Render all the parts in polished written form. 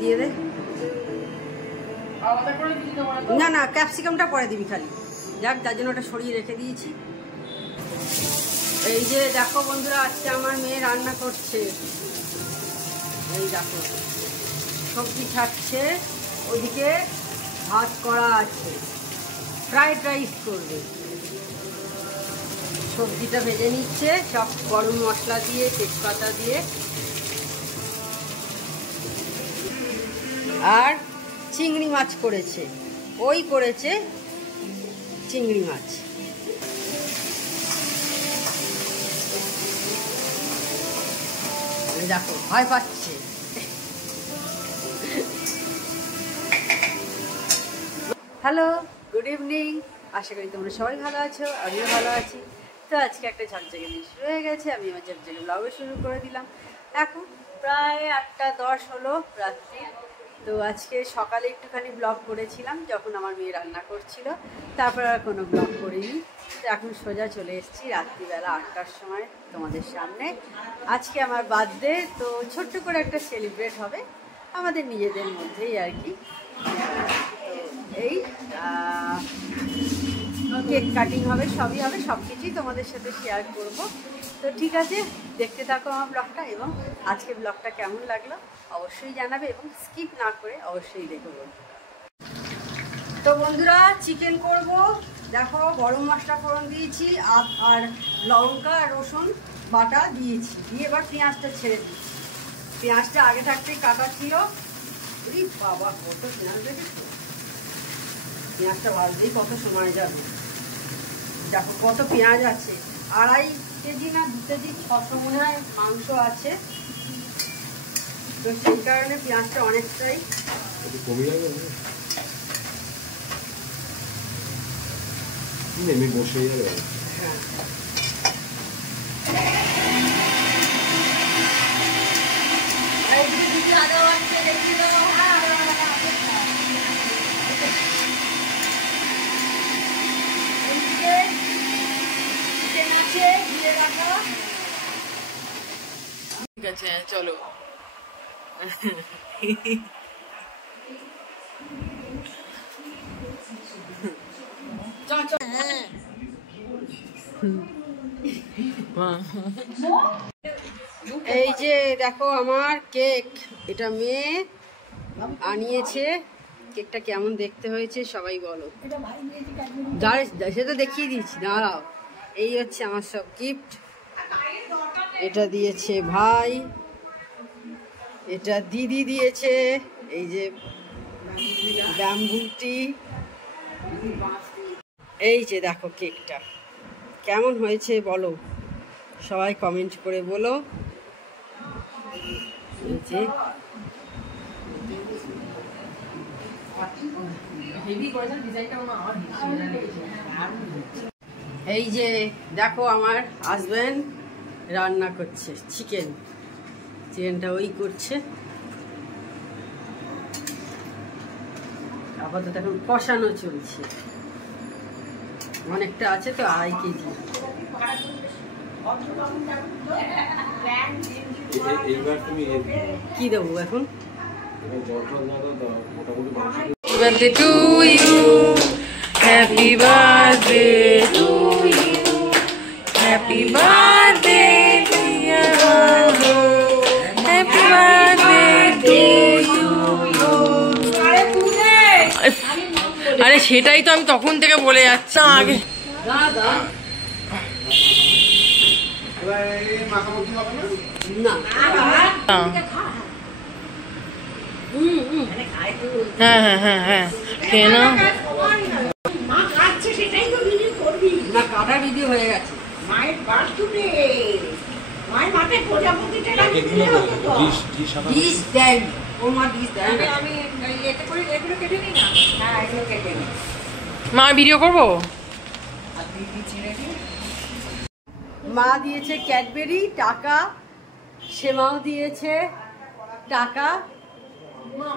দিয়ে দে। না না, ক্যাপসিকামটা পরে দিবি খালি। যাক, যার জন্য ওটা সরিয়ে রেখে দিয়েছি। এই যে দেখো বন্ধুরা, আজকে আমার মেয়ে রান্না করছে। এই দেখো, সবজি ছাড়ছে, ওদিকে ভাত করা আছে, ফ্রাইড রাইস করবে। সবজিটা ভেজে নিচ্ছে সব গরম মশলা দিয়ে, তেজপাতা দিয়ে। আর চিংড়ি মাছ করেছে, ওই করেছে চিংড়ি মাছ। দেখো ভয় পাচ্ছে। Hello, good evening. আশা করি তোমরা সবাই ভালো আছো, আমিও ভালো আছি। তো আজকে একটা ঝকঝকে দিন শুরু হয়ে গেছে, আমি আমার ঝকঝকে ব্লগে শুরু করে দিলাম। এখন প্রায় 8টা 10 হলো রাত্রি। তো আজকে সকালে একটুখানি ব্লগ করেছিলাম যখন আমার মেয়ে রান্না করছিল, তারপর আর কোনো ব্লগ করিনি। তো এখন সোজা চলে এসেছি রাত্রিবেলা 8টার সময় তোমাদের সামনে। আজকে আমার বার্থডে, তো ছোট্ট করে একটা সেলিব্রেট হবে আমাদের নিজেদের মধ্যেই আর কি। এই কেক কাটিং হবে, সবই হবে, সব কিছুই তোমাদের সাথে শেয়ার করব। তো ঠিক আছে, দেখতে থাকো আমার ব্লগটা, এবং আজকে ব্লগটা কেমন লাগলো অবশ্যই জানাবে, এবং স্কিপ না করে অবশ্যই দেখো। তো বন্ধুরা, চিকেন করব। দেখো গরম মশলা ফোড়ন দিয়েছি, আর লঙ্কা আর রসুন বাটা দিয়েছি, দিয়ে এবার পেঁয়াজটা ছেড়ে দিচ্ছি। পেঁয়াজটা আগে থাকতেই কাটা ছিল। বাবা, কত পেঁয়াজ দেখেছো! পেঁয়াজটা ভাজতেই কত সময় যাবে। দেখো কত পেঁয়াজ আছে, 2.5 কেজি না 2 কেজি 600 মনে হয় মাংস আছে। তো সেই কারণে পেঁয়াজটা অনেকটাই বসে যাবে। হ্যাঁ, ঠিক আছে, চলো। এই যে দেখো আমার কেক, এটা মেয়ে আনিয়েছে। কেকটা কেমন দেখতে হয়েছে সবাই বলো। সে তো দেখিয়ে দিচ্ছি, দাঁড়াও। এই হচ্ছে আমার সব গিফট। এটা দিয়েছে ভাই, এটা দিদি দিয়েছে, এই যে ব্যাম্বুটি। এই যে দেখো কেকটা কেমন হয়েছে বলো, সবাই কমেন্ট করে বলো। এই যে দেখো আমার হাজব্যান্ড রান্না করছে চিকেনটা ওই করছে। আপাতত এখন কষানো চলছে, অনেকটা আছে তো, 2.5 কেজি। কি দেবো এখন? Birthday to you, happy birthday to you, happy birthday dear Manu, happy birthday to you. আরে সেটাই তো আমি তখন থেকে বলে যাচ্ছি আগে। হ্যাঁ হ্যাঁ হ্যাঁ হ্যাঁ, কেন কাটা ভিডিও হয়ে গেছে। মায়ের বার্থডে, মায়ের মাথায় প্রজাপতিটা ডিশ দেয়, ওর মা ডিশ দেয়। আমি এতে করে এগুলো কেটে নিই না। হ্যাঁ, এগুলো কেটে নিই। মা ভিডিও করবো। মা দিয়েছে ক্যাডবেরি টাকা, সেমাও দিয়েছে টাকা।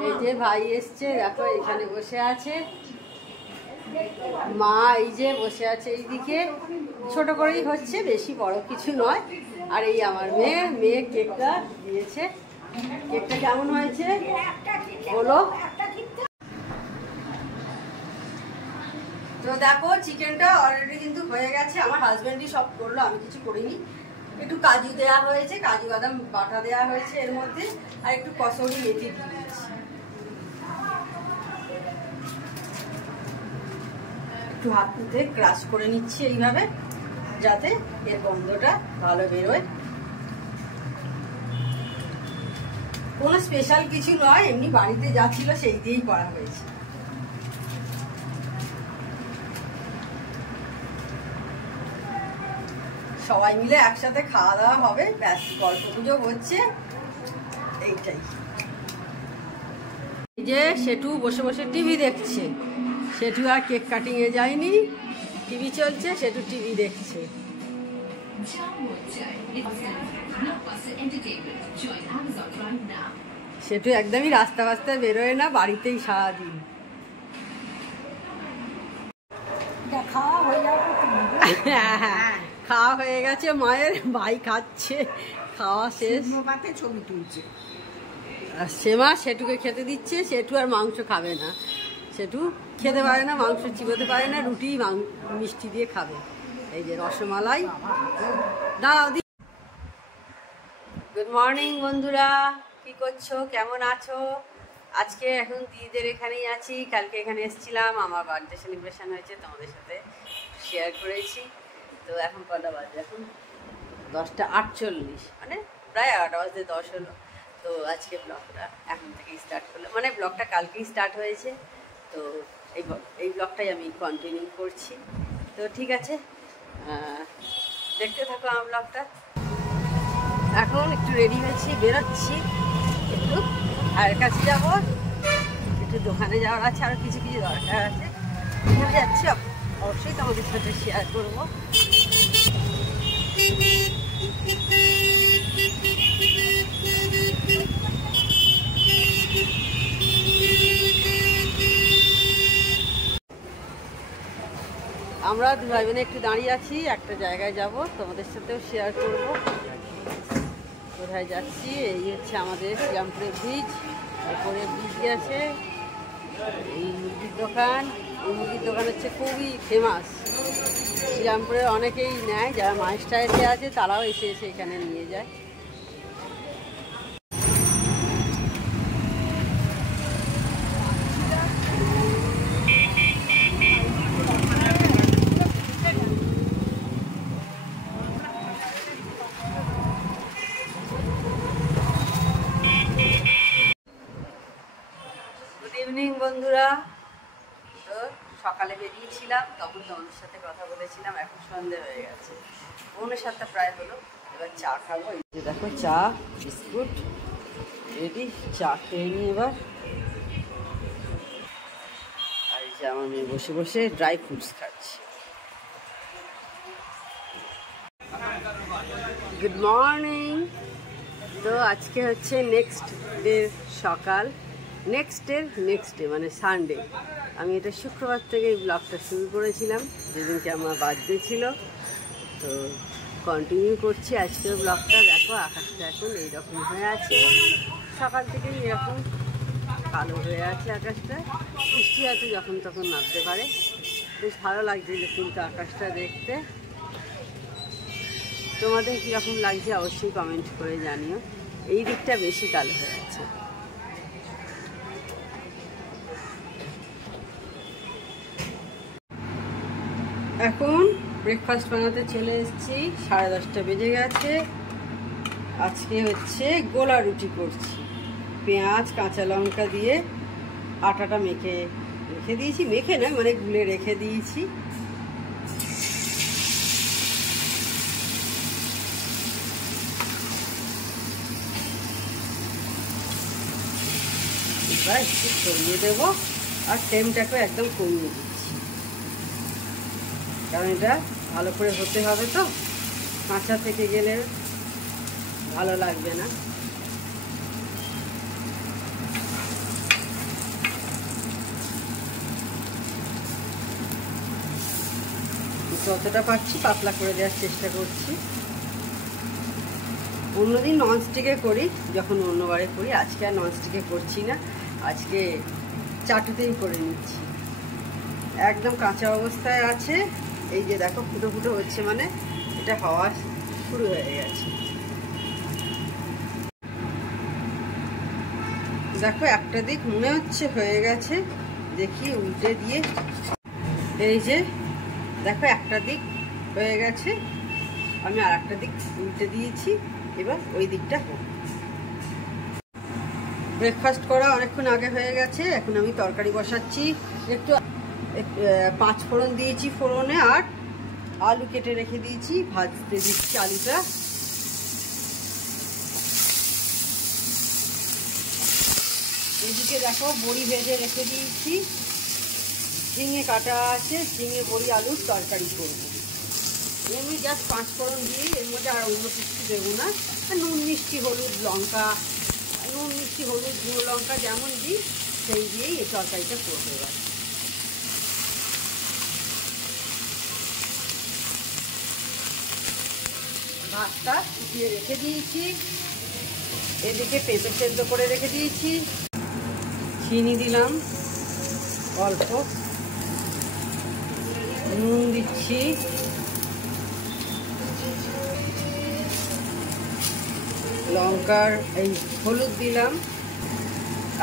এই যে ভাই এসছে, দেখো এখানে বসে আছে। মা এই যে বসে আছে এইদিকে, ছোট করেই হচ্ছে, বেশি বড় কিছু নয়। আর এই আমার মেয়ে কেকটা দিয়েছে। কেকটা কেমন হয়েছে? চলো। তো দেখো চিকেনটা অলরেডি কিন্তু হয়ে গেছে, আমার হাজবেন্ডই সব করলো, আমি কিছু করিনি। একটু কাজু দেওয়া হয়েছে, কাজু বাদাম বাটা দেওয়া হয়েছে এর মধ্যে, আর একটু কসুরি মেথি দিয়েছি। একটু হাতে ক্রাশ করে নিচ্ছি এইভাবে, যাতে এর গন্ধটা ভালো বেরোয়। কোনো স্পেশাল কিছু নয়, এমনি বাড়িতে যা ছিল সেই দিয়েই করা হয়েছে। সবাই মিলে একসাথে খাওয়া দাওয়া হবে, ব্যাস গল্প গুজব হচ্ছে, এইটাই। এই যে সেটু বসে বসে টিভি দেখছে, সেটু আর কেক কাটিং এ যায়নি, টিভি চলছে, সেটু টিভি দেখছে। সেটু একদমই রাস্তা রাস্তায় বেরোয় না, বাড়িতেই সারাদিন। খাওয়া হয়ে গেছে মায়ের, ভাই খাচ্ছে, খাওয়া শেষ, ছবি তুলছে। আর সেমা সেটুকে খেতে দিচ্ছে। সেটু আর মাংস খাবে না, সেটু খেতে পারে না, মাংস চিবোতে পারে না, রুটি মিষ্টি দিয়ে খাবে। এই যে রসমালাই। দাঁড়াও দি। গুড মর্নিং বন্ধুরা, কি করছো, কেমন আছো? আজকে এখন দিদিদের এখানেই আছি, কালকে এখানে এসেছিলাম, আমার বার্থডে সেলিব্রেশন হয়েছে, তোমাদের সাথে শেয়ার করেছি। তো এখন কটা বাজে, এখন 10:48, মানে প্রায় 11:10 হলো। তো আজকে ব্লগটা এখন থেকেই স্টার্ট করলো, মানে ব্লগটা কালকেই স্টার্ট হয়েছে, তো এই ব্লগটাই আমি কন্টিনিউ করছি। তো ঠিক আছে, দেখতে থাকো আমার ব্লগটা। এখন একটু রেডি হয়েছি, বেরোচ্ছি, একটু ভাইয়ের কাছে যাবো, একটু দোকানে যাওয়ার আছে, আরও কিছু কিছু দরকার আছে, এখানে যাচ্ছি, অবশ্যই তোমাদের সাথে শেয়ার করবো। আমরা দু ভাই বোনে একটু দাঁড়িয়ে আছি, একটা জায়গায় যাব, তোমাদের সাথেও শেয়ার করব কোথায় যাচ্ছি। এই হচ্ছে আমাদের শ্রীরামপুরের ব্রিজ, এরপরে ব্রিজ গেছে, এই মুরগির দোকান, এই মুরগির দোকান হচ্ছে খুবই ফেমাস, শ্রীরামপুরে অনেকেই নেয়, যারা মাস্টারে আছে তারাও এসে এসে এখানে নিয়ে যায়। গুড ইভিনিং বন্ধুরা। তো সকালে বেরিয়েছিলাম, তখন তোমাদের সাথে কথা বলেছিলাম, এখন সন্ধে হয়ে গেছে, 7:45 প্রায় হলো। এবার চা খাবো, এই যে দেখো চা বিস্কুট রেডি, চা খেয়ে নিই এবার। আর এই যে আমার মেয়ে বসে বসে ড্রাই ফ্রুটস খাচ্ছে। Good morning. তো আজকে হচ্ছে নেক্সট ডে সকাল, নেক্সট ডে মানে সানডে। আমি এটা শুক্রবার থেকে এই ব্লগটা শুরু করেছিলাম, যেদিনকে আমার বার্থডে ছিল, তো কন্টিনিউ করছি আজকের ব্লগটা। দেখো আকাশটা এখন এইরকম হয়ে আছে, সকাল থেকেই এরকম কালো হয়ে আছে আকাশটা, বৃষ্টি হয়তো যখন তখন নামতে পারে। বেশ ভালো লাগছে কিন্তু আকাশটা দেখতে। তোমাদের কীরকম লাগছে অবশ্যই কমেন্ট করে জানিও। এই দিকটা বেশি কালো হয়ে আছে। এখন ব্রেকফাস্ট বানাতে চলে এসেছি, 10:30 বেজে গেছে। আজকে হচ্ছে গোলা রুটি করছি, পেঁয়াজ কাঁচা লঙ্কা দিয়ে আটাটা মেখে রেখে দিয়েছি, মেখে না মানে গুলে রেখে দিয়েছি। এবার একটু সরিয়ে দেবো, আর ফ্লেমটাকে একদম কমিয়ে দিচ্ছি, কারণ এটা ভালো করে হতে হবে, তো কাঁচা থেকে গেলে ভালো লাগবে না। যতটা পারছি পাতলা করে দেওয়ার চেষ্টা করছি। অন্যদিন ননস্টিকে করি, যখন অন্যবারে করি, আজকে আর ননস্টিকে করছি না, আজকে চাটুতেই করে নিচ্ছি। একদম কাঁচা অবস্থায় আছে, এই যে দেখো ফুটো ফুটো হচ্ছে, মানে এটা হওয়া শুরু হয়ে গেছে। দেখো একটা দিক মনে হচ্ছে হয়ে গেছে, দেখি উল্টে দিয়ে, এই যে দেখো একটা দিক হয়ে গেছে, আমি আর একটা দিক উল্টে দিয়েছি, এবার ওই দিকটা হোক। ব্রেকফাস্ট করা অনেকক্ষণ আগে হয়ে গেছে, এখন আমি তরকারি বসাচ্ছি। একটু 5 ফোড়ন দিয়েছি, ফোড়নে আর আলু কেটে রেখে দিয়েছি, ভাজতে দিচ্ছি আলুটা। এদিকে দেখো বড়ি ভেজে রেখে দিয়েছি, ঝিঙে কাটা আছে, ঝিঙে বড়ি আলুর তরকারি করবো। এমনি জাস্ট 5 ফোড়ন দিয়ে, এর মধ্যে আর অন্য কিছু দেবো না। নুন মিষ্টি হলুদ লঙ্কা, নুন মিষ্টি হলুদ গুঁড়ো লঙ্কা যেমন দিই সেই দিয়েই এই তরকারিটা করবো। এবার ভাতটা উঠিয়ে রেখে দিয়েছি, এদিকে পেঁপে সেদ্ধ করে রেখে দিয়েছি, চিনি দিলাম অল্প, নুন দিচ্ছি, লঙ্কার এই হলুদ দিলাম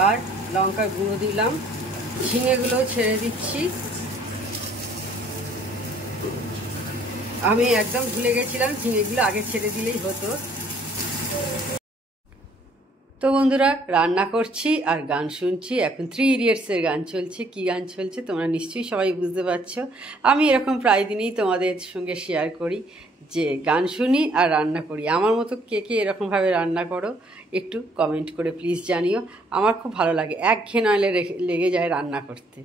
আর লঙ্কার গুঁড়ো দিলাম, ঝিঙেগুলো ছেড়ে দিচ্ছি। আমি একদম ভুলে গেছিলাম, ঝিঙেগুলো আগে ছেড়ে দিলেই হতো। তো বন্ধুরা রান্না করছি আর গান শুনছি, এখন 3 ইডিয়টসের গান চলছে। কি গান চলছে তোমরা নিশ্চয়ই সবাই বুঝতে পারছো। আমি এরকম প্রায় দিনই তোমাদের সঙ্গে শেয়ার করি যে গান শুনি আর রান্না করি। আমার মতো কে কে এরকমভাবে রান্না করো একটু কমেন্ট করে প্লিজ জানিও, আমার খুব ভালো লাগে, একঘেয়ে নইলে লেগে যায় রান্না করতে।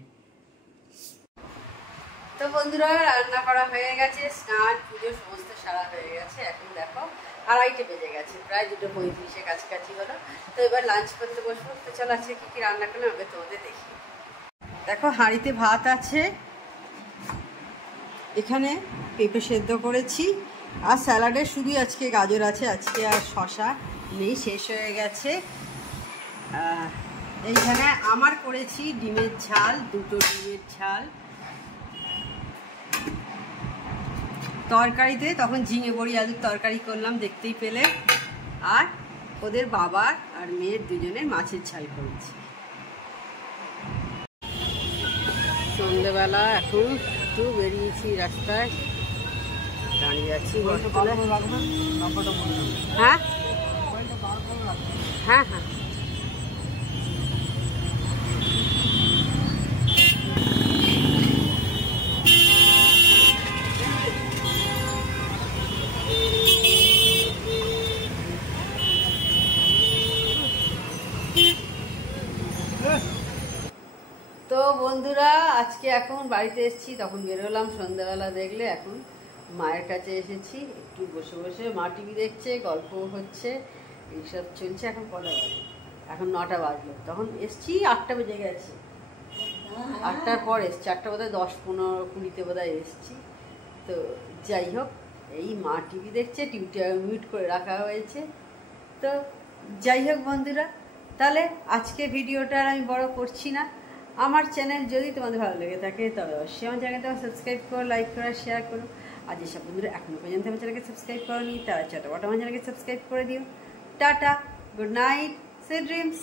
তো বন্ধুরা রান্না করা হয়ে গেছে, স্নান পুজো সমস্ত সারা হয়ে গেছে, এখন দেখো 2:30 বেজে গেছে, প্রায় 2:35 কাছাকাছি হলো। তো এবার লাঞ্চ করতে বসবো। তো চলো আজকে কী কী রান্না করলাম আগে তোমাদের দেখি। দেখো হাঁড়িতে ভাত আছে, এখানে পেঁপে সেদ্ধ করেছি, আর স্যালাডে শুধুই আজকে গাজর আছে, আজকে আর শশা নেই, শেষ হয়ে গেছে। এইখানে আমার করেছি ডিমের ঝাল, 2টো ডিমের ঝাল। তরকারিতে তখন ঝিঙে বড়ি আলুর তরকারি করলাম, দেখতেই পেলে, আর ওদের বাবা আর মেয়ের দুজনের মাছের ঝাল করেছি। সন্ধ্যেবেলা এখন একটু বেরিয়েছি রাস্তায়, দাঁড়িয়ে আছি। হ্যাঁ হ্যাঁ হ্যাঁ তো বন্ধুরা আজকে এখন বাড়িতে এসেছি, তখন বেরোলাম সন্ধ্যাবেলা, দেখলে এখন মায়ের কাছে এসেছি, একটু বসে বসে মা টিভি দেখছে, গল্প হচ্ছে, এইসব চলছে। এখন কটা বাজে? এখন 9টা বাজলো, তখন এসছি 8টা বেজে গেছে, 8টার পর এসছি, 8টা বোধহয় 10-15-20 বোধহয় এসছি। তো যাই হোক, এই মা টিভি দেখছে, টিভিটা মিউট করে রাখা হয়েছে। তো যাই হোক বন্ধুরা, তাহলে আজকে ভিডিওটা আর আমি বড় করছি না। আমার চ্যানেল যদি তোমাদের ভালো লেগে থাকে তবে অবশ্যই আমার চ্যানেলটা সাবস্ক্রাইব করো, লাইক করো, শেয়ার করো। আর যেসব বন্ধুরা এখনও পর্যন্ত আমার চ্যানেলকে সাবস্ক্রাইব করোনি তারা চটপট আমার চ্যানেলকে সাবস্ক্রাইব করে দিও। Tata, good night, sweet dreams.